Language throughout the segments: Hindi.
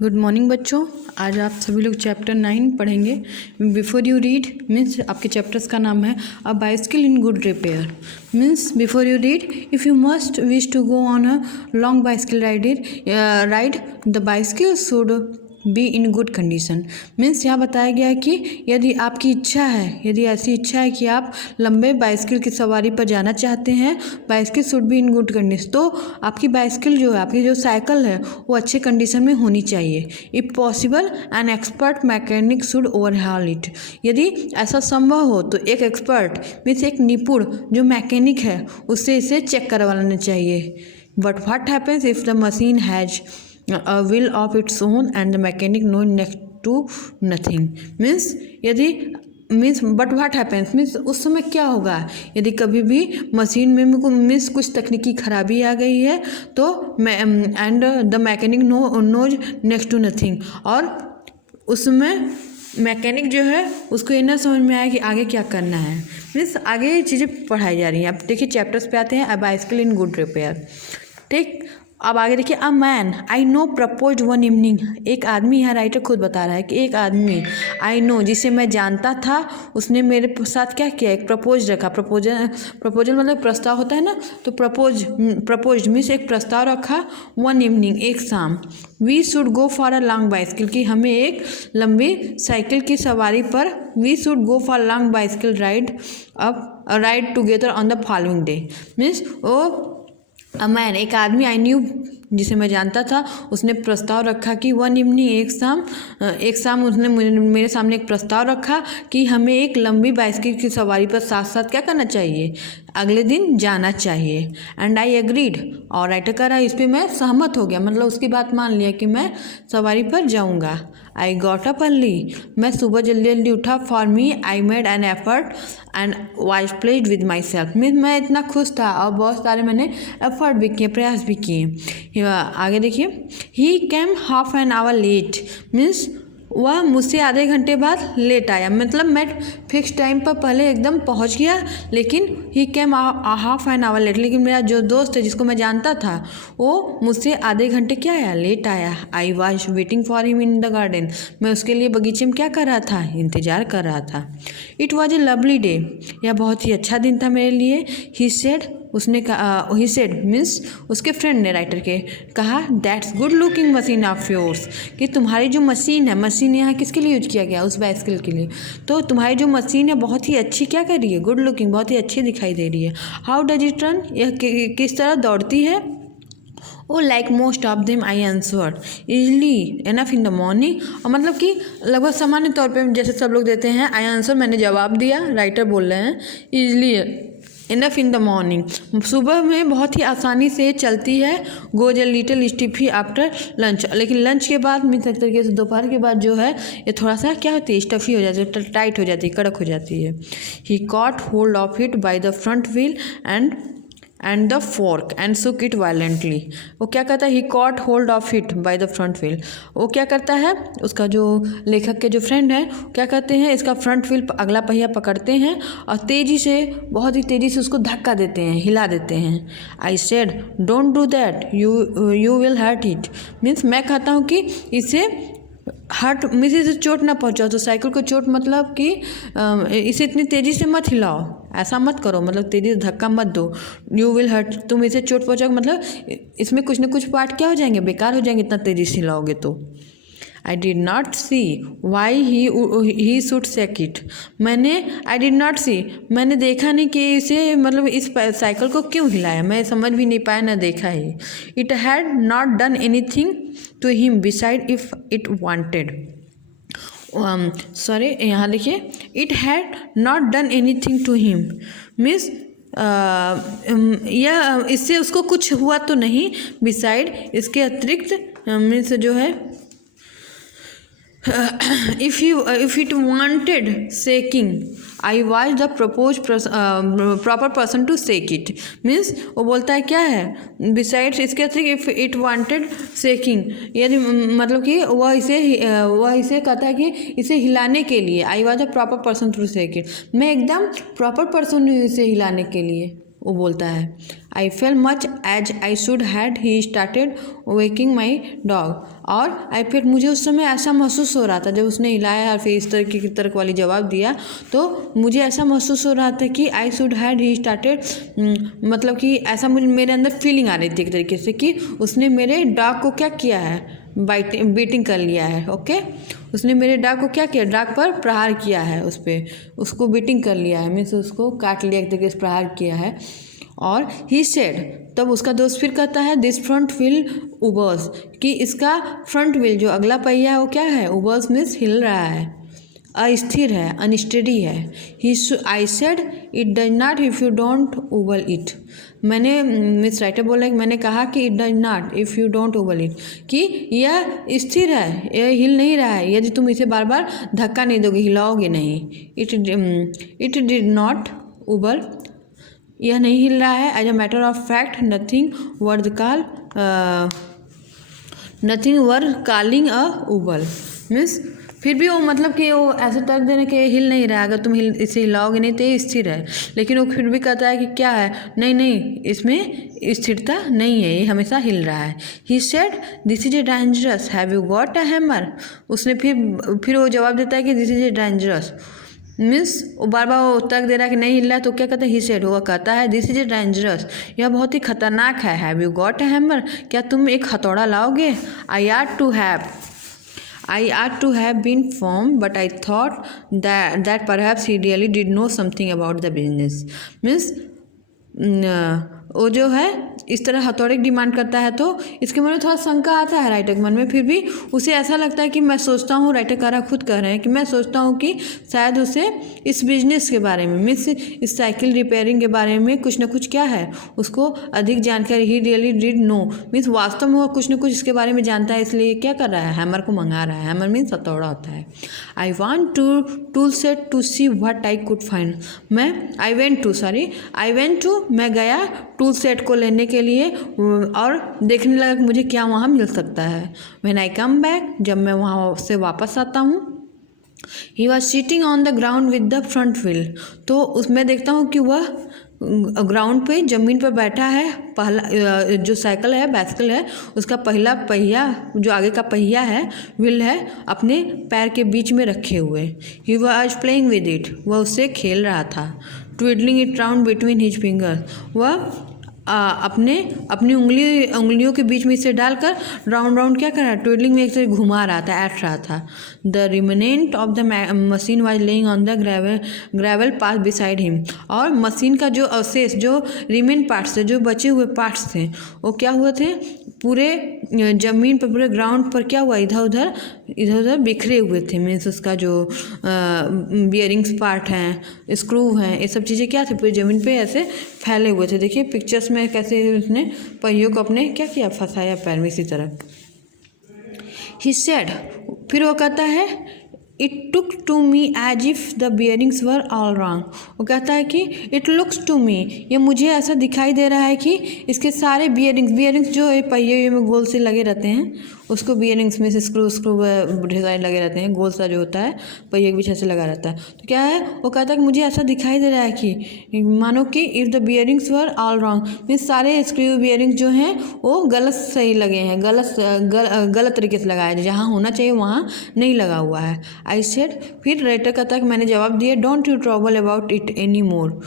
गुड मॉर्निंग बच्चों। आज आप सभी लोग चैप्टर 9 पढ़ेंगे। बिफोर यू रीड मीन्स आपके चैप्टर्स का नाम है a bicycle in good repair. Means before you read if you must wish to go on a long bicycle ride the bicycle should be in good condition. Means यहाँ बताया गया है कि यदि आपकी इच्छा है, यदि ऐसी इच्छा है कि आप लंबे बाइसिकल की सवारी पर जाना चाहते हैं, bicycle should be in good condition, तो आपकी बाइसिकल जो है, आपकी जो साइकिल है वो अच्छे कंडीशन में होनी चाहिए। If possible an expert mechanic should overhaul it. यदि ऐसा संभव हो तो एक एक्सपर्ट मीन्स एक निपुण जो मैकेनिक है उससे इसे चेक करवाना चाहिए। But what happens if the machine has a will of its own and the mechanic know next to nothing। Means यदि means but what happens means उस समय क्या होगा यदि कभी भी मशीन में मीन्स कुछ तकनीकी खराबी आ गई है तो and the mechanic knows next to nothing, और उसमें मैकेनिक जो है उसको ये ना समझ में आया कि आगे क्या करना है। मीन्स आगे चीज़ें पढ़ाई जा रही हैं। अब देखिए चैप्टर्स पे आते हैं। अ बाइसिकल इन गुड रिपेयर। ठीक, अब आगे देखिए a man I know propose one evening. एक आदमी, यहाँ राइटर खुद बता रहा है कि एक आदमी आई नो जिसे मैं जानता था उसने मेरे साथ क्या किया, एक प्रपोज रखा। प्रपोजल मतलब प्रस्ताव होता है ना, तो प्रपोज मीन्स एक प्रस्ताव रखा। वन इवनिंग एक शाम। We should go for a long bicycle कि हमें एक लंबी साइकिल की सवारी पर, we should go for long bicycle ride together on the following day. Means वो मैन एक आदमी आई न्यू जिसे मैं जानता था उसने प्रस्ताव रखा कि वन इवनिंग एक शाम उसने मेरे सामने एक प्रस्ताव रखा कि हमें एक लंबी बाइसिकल की सवारी पर साथ साथ क्या करना चाहिए, अगले दिन जाना चाहिए। एंड आई एग्रीड, और राइटर कह रहा है इस पर मैं सहमत हो गया, मतलब उसकी बात मान लिया कि मैं सवारी पर जाऊंगा। आई गॉट अप अर्ली, मैं सुबह जल्दी जल्दी उठा। For me I made an effort and was pledged with my self. Means मैं इतना खुश था और बहुत सारे मैंने एफर्ट भी किए, प्रयास भी किए। आगे देखिए he came half an hour late. Means वह मुझसे आधे घंटे बाद लेट आया, मतलब मैं फिक्स टाइम पर पहले एकदम पहुंच गया, लेकिन ही came half an hour late. लेकिन मेरा जो दोस्त है जिसको मैं जानता था वो मुझसे आधे घंटे क्या आया, लेट आया। I was waiting for him in the garden, मैं उसके लिए बगीचे में क्या कर रहा था, इंतज़ार कर रहा था। It was a lovely day, यह बहुत ही अच्छा दिन था मेरे लिए। ही सेड, उसने कहा, ही सेड मीन्स उसके फ्रेंड ने राइटर के कहा, that's good looking machine of yours, कि तुम्हारी जो मशीन है, मशीन यहाँ किसके लिए यूज किया गया, उस बाइसिकल के लिए, तो तुम्हारी जो मशीन है बहुत ही अच्छी क्या कर रही है, गुड लुकिंग, बहुत ही अच्छी दिखाई दे रही है। हाउ डज इट रन, यह किस तरह दौड़ती है। Oh like most of them I answered easily enough in the morning, और मतलब कि लगभग सामान्य तौर पे जैसे सब लोग देते हैं आई आंसर, मैंने जवाब दिया, राइटर बोल रहे हैं easily enough in the morning, सुबह में बहुत ही आसानी से चलती है। Goes a little stiffy after lunch, लेकिन लंच के बाद मीन्स एक तरीके से दोपहर के बाद जो है ये थोड़ा सा क्या होती है, स्टफी हो जाती है, टाइट हो जाती है, कड़क हो जाती है। He caught hold of it by the front wheel and the fork and shook it violently. वो क्या करता है, he caught hold of it by the front wheel, वो क्या करता है, उसका जो लेखक के जो फ्रेंड हैं क्या करते हैं, इसका फ्रंट व्हील अगला पहिया पकड़ते हैं और तेज़ी से, बहुत ही तेज़ी से उसको धक्का देते हैं, हिला देते हैं। I said don't do that, you will hurt it. Means मैं कहता हूँ कि इसे हर्ट मीन्स इसे चोट ना पहुँचाओ, तो साइकिल को चोट मतलब कि इसे इतनी तेज़ी से मत हिलाओ, ऐसा मत करो, मतलब तेज़ी से धक्का मत दो। यू विल हर्ट, तुम इसे चोट पहुँचाओगे मतलब इसमें कुछ ना कुछ पार्ट क्या हो जाएंगे, बेकार हो जाएंगे इतना तेज़ी से हिलाओगे तो। I did not see why he should shake it, I did not see, मैंने देखा नहीं कि इसे मतलब इस साइकिल को क्यों हिलाया, मैं समझ भी नहीं पाया, ना देखा ही। It had not done anything to him beside if it wanted, sorry यहाँ देखिए it had not done anything to him means यह इससे उसको कुछ हुआ तो नहीं, बिसाइड इसके अतिरिक्त मीन्स जो है if it wanted shaking I was the proper person to shake it। Means वो बोलता है क्या है, बिसाइड्स इसके अतिरिक्त इफ़ इट वांटेड शेकिंग, यदि मतलब कि वह इसे कहता है कि इसे हिलाने के लिए I was the proper person to shake it, मैं एकदम प्रॉपर पर्सन हूँ इसे हिलाने के लिए, वो बोलता है I felt much as I should had he started waking my dog. और आई फेल, मुझे उस समय ऐसा महसूस हो रहा था जब उसने हिलाया और फिर इस तरह की तर्क वाली जवाब दिया, तो मुझे ऐसा महसूस हो रहा था कि आई शुड हैड ही स्टार्टेड, मतलब कि ऐसा मुझे मेरे अंदर फीलिंग आ रही थी एक तरीके से कि उसने मेरे डॉग को क्या किया है, बीटिंग कर लिया है। ओके, उसने मेरे डॉग को क्या किया, डॉग पर प्रहार किया है, उस पर उसको बीटिंग कर लिया है, मीन्स उसको काट लिया, एक तरीके से प्रहार किया है। और ही सेड, तब उसका दोस्त फिर कहता है दिस फ्रंट व्हील उबर्स, कि इसका फ्रंट व्हील जो अगला पहिया है वो क्या है, उबर्स मीन्स हिल रहा है, अस्थिर है, अनस्टेडी है। I said it does not if you don't उबल इट, मैंने मिस राइटर बोला कि मैंने कहा कि it does not if you don't उबल इट, कि यह स्थिर है, यह हिल नहीं रहा है यदि तुम इसे बार बार धक्का नहीं दोगे, हिलाओगे नहीं। इट डिड नॉट उबल, यह नहीं हिल रहा है। As a matter of fact nothing were calling a उबल, मीन्स फिर भी वो मतलब कि वो ऐसे तर्क देने के हिल नहीं रहा है, अगर तुम इसे हिलाओगे नहीं तो ये स्थिर है, लेकिन वो फिर भी कहता है कि क्या है, नहीं इसमें स्थिरता नहीं है, ये हमेशा हिल रहा है। He said this is a dangerous, have you got a hammer, उसने फिर वो जवाब देता है कि this is a dangerous, means वो बार बार वो तर्क दे रहा है कि नहीं हिल रहा है, तो क्या कहता है, ही सेड, वो कहता है दिस इज ए डेंजरस, यह बहुत ही खतरनाक है। Have you got a hammer, क्या तुम एक हथौड़ा लाओगे। I ought to have been firm, but I thought that perhaps he really did know something about the business. Means वो जो है इस तरह हथौड़े की डिमांड करता है, तो इसके मन में थोड़ा शंका आता है राइटर के मन में, फिर भी उसे ऐसा लगता है कि मैं सोचता हूँ, राइटर कह रहा खुद कह रहे हैं कि मैं सोचता हूँ कि शायद उसे इस बिजनेस के बारे में, मीन्स इस साइकिल रिपेयरिंग के बारे में कुछ ना कुछ क्या है, उसको अधिक जानकारी, he really did know, means वास्तव में वो कुछ न कुछ इसके बारे में जानता है, इसलिए क्या कर रहा है, हैमर को मंगा रहा है। हैमर मीन्स हथौड़ा होता है। I want tool set to see what I could find, I went to मैं गया टूल सेट को लेने के लिए और देखने लगा कि मुझे क्या वहाँ मिल सकता है। व्हेन आई कम बैक, जब मैं वहाँ से वापस आता हूँ, he was sitting on the ground with the front wheel, तो उसमें देखता हूँ कि वह ग्राउंड पे ज़मीन पर बैठा है, पहला जो साइकिल है, बाइसिकल है, उसका पहला पहिया जो आगे का पहिया है, व्हील है, अपने पैर के बीच में रखे हुए। He was playing with it, वह उससे खेल रहा था। Twiddling it round between his fingers, वह अपनी उंगलियों के बीच में इसे डालकर राउंड क्या कर रहा है, ट्विडलिंग में एक तरह घुमा रहा था, ऐट रहा था। The remnant of the machine was lying on the gravel path beside him, और मशीन का जो अवशेष, जो रिमेन पार्ट्स थे, जो बचे हुए पार्ट्स थे, वो क्या हुए थे, पूरे ज़मीन पर, पूरे ग्राउंड पर क्या हुआ, इधर उधर बिखरे हुए थे। मीन्स उसका जो बियरिंग्स पार्ट हैं, स्क्रू हैं, ये सब चीज़ें क्या थे, पूरी ज़मीन पे ऐसे फैले हुए थे। देखिए पिक्चर्स में कैसे उसने पहियों को अपने क्या किया, फंसाया पैर में इसी तरह। ही सेड, फिर वो कहता है it took to me as if the bearings were all wrong, वो कहता है कि इट लुक्स टू मी, ये मुझे ऐसा दिखाई दे रहा है कि इसके सारे बियरिंग्स जो पहिए में गोल से लगे रहते हैं, उसको बियरिंग्स में से स्क्रू ढेर सारे लगे रहते हैं, गोल सा जो होता है पहिए के पीछे से लगा रहता है। तो क्या है, वो कहता है कि मुझे ऐसा दिखाई दे रहा है कि मानो कि if the bearings were all wrong, means सारे स्क्रू बियरिंग्स जो हैं वो गलत सही लगे हैं, गलत तरीके से लगाया है, जहाँ होना चाहिए वहाँ नहीं लगा हुआ है। आई सेड, फिर राइटर कहता है कि मैंने जवाब दिया, don't you trouble about it any more,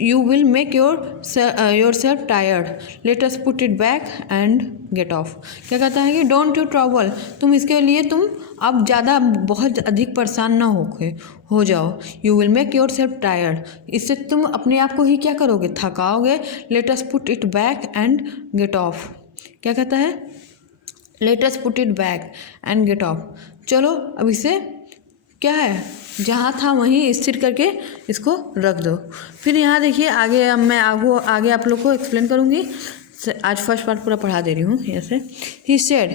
you will make yourself tired, let us put it back and get off. क्या कहता है कि डोंट यू ट्रबल, तुम इसके लिए तुम अब ज़्यादा बहुत अधिक परेशान ना हो जाओ। You will make yourself tired, इससे तुम अपने आप को ही क्या करोगे, थकाओगे। Let us put it back and get off, क्या कहता है, let us put it back and get off, चलो अब इसे क्या है, जहाँ था वहीं स्थिर करके इसको रख दो। फिर यहाँ देखिए आगे, मैं आगे आप लोग को एक्सप्लेन करूँगी, आज फर्स्ट पार्ट पूरा पढ़ा दे रही हूँ ऐसे। He said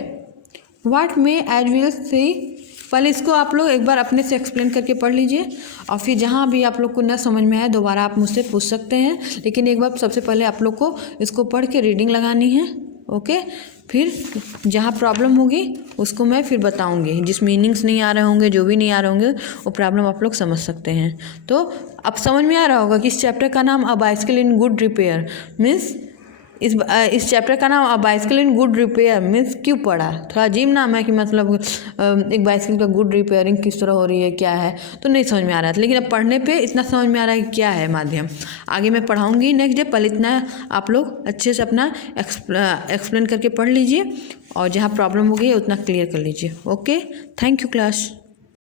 what may as will see, पहले इसको आप लोग एक बार अपने से एक्सप्लेन करके पढ़ लीजिए, और फिर जहाँ भी आप लोग को न समझ में आए दोबारा आप मुझसे पूछ सकते हैं, लेकिन एक बार सबसे पहले आप लोग को इसको पढ़ के रीडिंग लगानी है। ओके, फिर जहाँ प्रॉब्लम होगी उसको मैं फिर बताऊंगी, जिस मीनिंग्स नहीं आ रहे होंगे, जो भी नहीं आ रहे होंगे वो प्रॉब्लम आप लोग समझ सकते हैं। तो अब समझ में आ रहा होगा कि इस चैप्टर का नाम अ bicycle in good repair means इस चैप्टर का नाम अ bicycle in good repair means क्यों पड़ा। थोड़ा अजीब नाम है कि मतलब एक बाइसिकल का गुड रिपेयरिंग किस तरह हो रही है, क्या है, तो नहीं समझ में आ रहा है। लेकिन अब पढ़ने पे इतना समझ में आ रहा है कि क्या है माध्यम। आगे मैं पढ़ाऊँगी नेक्स्ट डे, पहले इतना आप लोग अच्छे से अपना एक्सप्लेन करके पढ़ लीजिए और जहाँ प्रॉब्लम होगी उतना क्लियर कर लीजिए। Okay, thank you class.